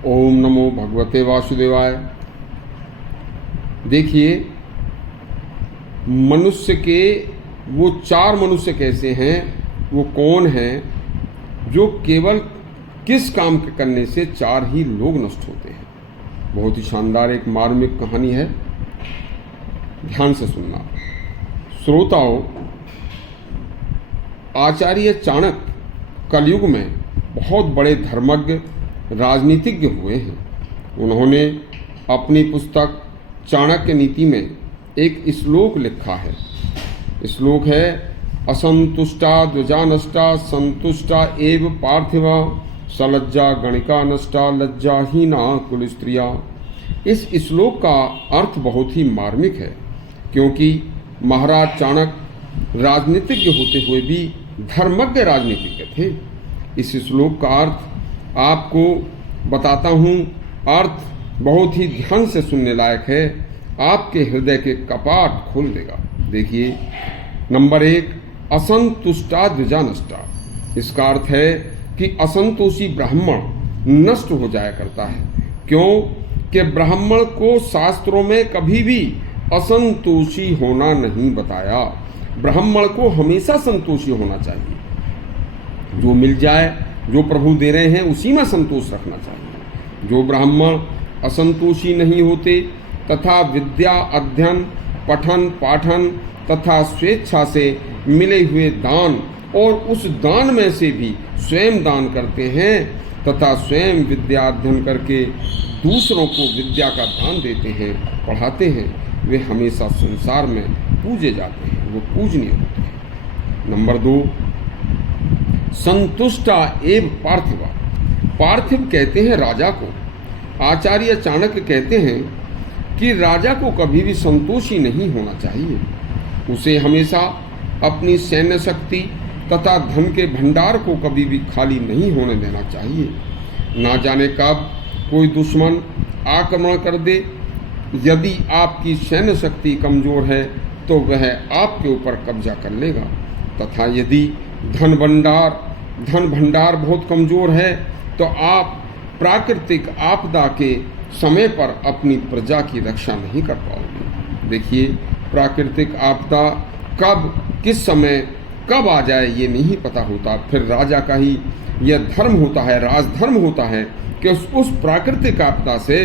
ओम नमो भगवते वासुदेवाय। देखिए, मनुष्य के वो 4 मनुष्य कैसे हैं, वो कौन हैं जो केवल किस काम के करने से 4 ही लोग नष्ट होते हैं। बहुत ही शानदार एक मार्मिक कहानी है, ध्यान से सुनना। श्रोताओं, आचार्य चाणक्य कलयुग में बहुत बड़े धर्मज्ञ राजनीतिज्ञ हुए हैं। उन्होंने अपनी पुस्तक चाणक्य नीति में एक श्लोक लिखा है। श्लोक है, असंतुष्टा द्विजा नष्टा संतुष्टा एव पार्थिवा सलज्जा गणिका नष्टा लज्जाहीना कुल स्त्रिया। इस श्लोक का अर्थ बहुत ही मार्मिक है, क्योंकि महाराज चाणक्य राजनीतिज्ञ होते हुए भी धर्मज्ञ राजनीतिज्ञ थे। इस श्लोक का अर्थ आपको बताता हूँ। अर्थ बहुत ही ध्यान से सुनने लायक है, आपके हृदय के कपाट खोल देगा। देखिए, नंबर 1, असंतुष्टा द्विजा नष्टा। इसका अर्थ है कि असंतोषी ब्राह्मण नष्ट हो जाया करता है। क्यों कि ब्राह्मण को शास्त्रों में कभी भी असंतोषी होना नहीं बताया। ब्राह्मण को हमेशा संतोषी होना चाहिए। जो मिल जाए, जो प्रभु दे रहे हैं, उसी में संतोष रखना चाहिए। जो ब्राह्मण असंतोषी नहीं होते तथा विद्या अध्ययन पठन पाठन तथा स्वेच्छा से मिले हुए दान और उस दान में से भी स्वयं दान करते हैं तथा स्वयं विद्या अध्ययन करके दूसरों को विद्या का दान देते हैं, पढ़ाते हैं, वे हमेशा संसार में पूजे जाते हैं, वो पूजनीय होते हैं। नंबर 2, संतुष्टा एव पार्थिवा। पार्थिव कहते हैं राजा को। आचार्य चाणक्य कहते हैं कि राजा को कभी भी संतोषी नहीं होना चाहिए। उसे हमेशा अपनी सैन्य शक्ति तथा धन के भंडार को कभी भी खाली नहीं होने देना चाहिए। ना जाने कब कोई दुश्मन आक्रमण कर दे। यदि आपकी सैन्य शक्ति कमजोर है तो वह आपके ऊपर कब्जा कर लेगा, तथा यदि धन भंडार बहुत कमजोर है तो आप प्राकृतिक आपदा के समय पर अपनी प्रजा की रक्षा नहीं कर पाओगे। देखिए, प्राकृतिक आपदा कब किस समय कब आ जाए ये नहीं पता होता। फिर राजा का ही यह धर्म होता है, राजधर्म होता है कि उस प्राकृतिक आपदा से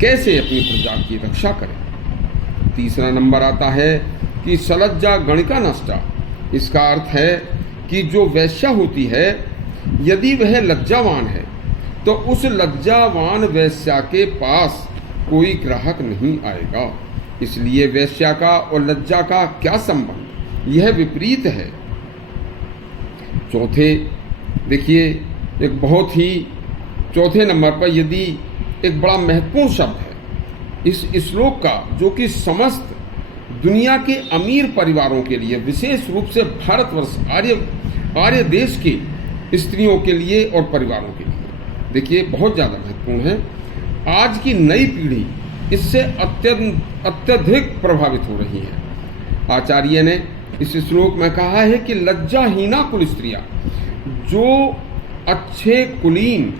कैसे अपनी प्रजा की रक्षा करें। तीसरा नंबर आता है कि सलज्जा गणिका नष्टा। इसका अर्थ है कि जो वैश्या होती है, यदि वह लज्जावान है तो उस लज्जावान वैश्या के पास कोई ग्राहक नहीं आएगा। इसलिए वैश्या का और लज्जा का क्या संबंध, यह विपरीत है। देखिए, एक बहुत ही चौथे नंबर पर यदि एक बड़ा महत्वपूर्ण शब्द है इस श्लोक का, जो कि समस्त दुनिया के अमीर परिवारों के लिए, विशेष रूप से भारतवर्ष आर्य देश की स्त्रियों के लिए और परिवारों के लिए, देखिए बहुत ज़्यादा महत्वपूर्ण है। आज की नई पीढ़ी इससे अत्यधिक प्रभावित हो रही है। आचार्य ने इस श्लोक में कहा है कि लज्जाहीना कुल स्त्रियाँ, जो अच्छे कुलीन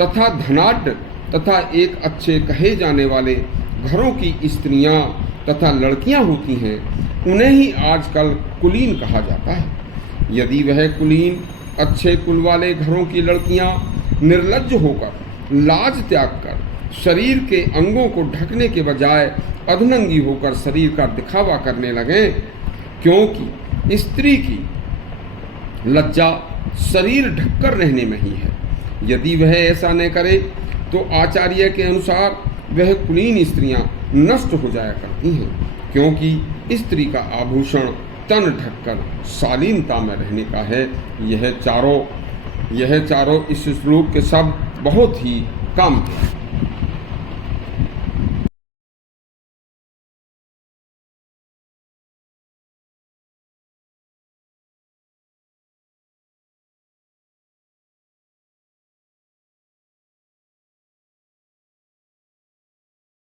तथा धनाढ्य तथा एक अच्छे कहे जाने वाले घरों की स्त्रियां तथा लड़कियां होती हैं, उन्हें ही आजकल कुलीन कहा जाता है। यदि वह कुलीन अच्छे कुल वाले घरों की लड़कियां निर्लज्ज होकर, लाज त्याग कर, शरीर के अंगों को ढकने के बजाय अधनंगी होकर शरीर का दिखावा करने लगे, क्योंकि स्त्री की लज्जा शरीर ढककर रहने में ही है। यदि वह ऐसा न करे तो आचार्य के अनुसार वह कुलीन स्त्रियां नष्ट हो जाया करती हैं, क्योंकि स्त्री का आभूषण तन ढककर शालीनता में रहने का है। यह चारों इस श्लोक के शब्द बहुत ही काम के हैं।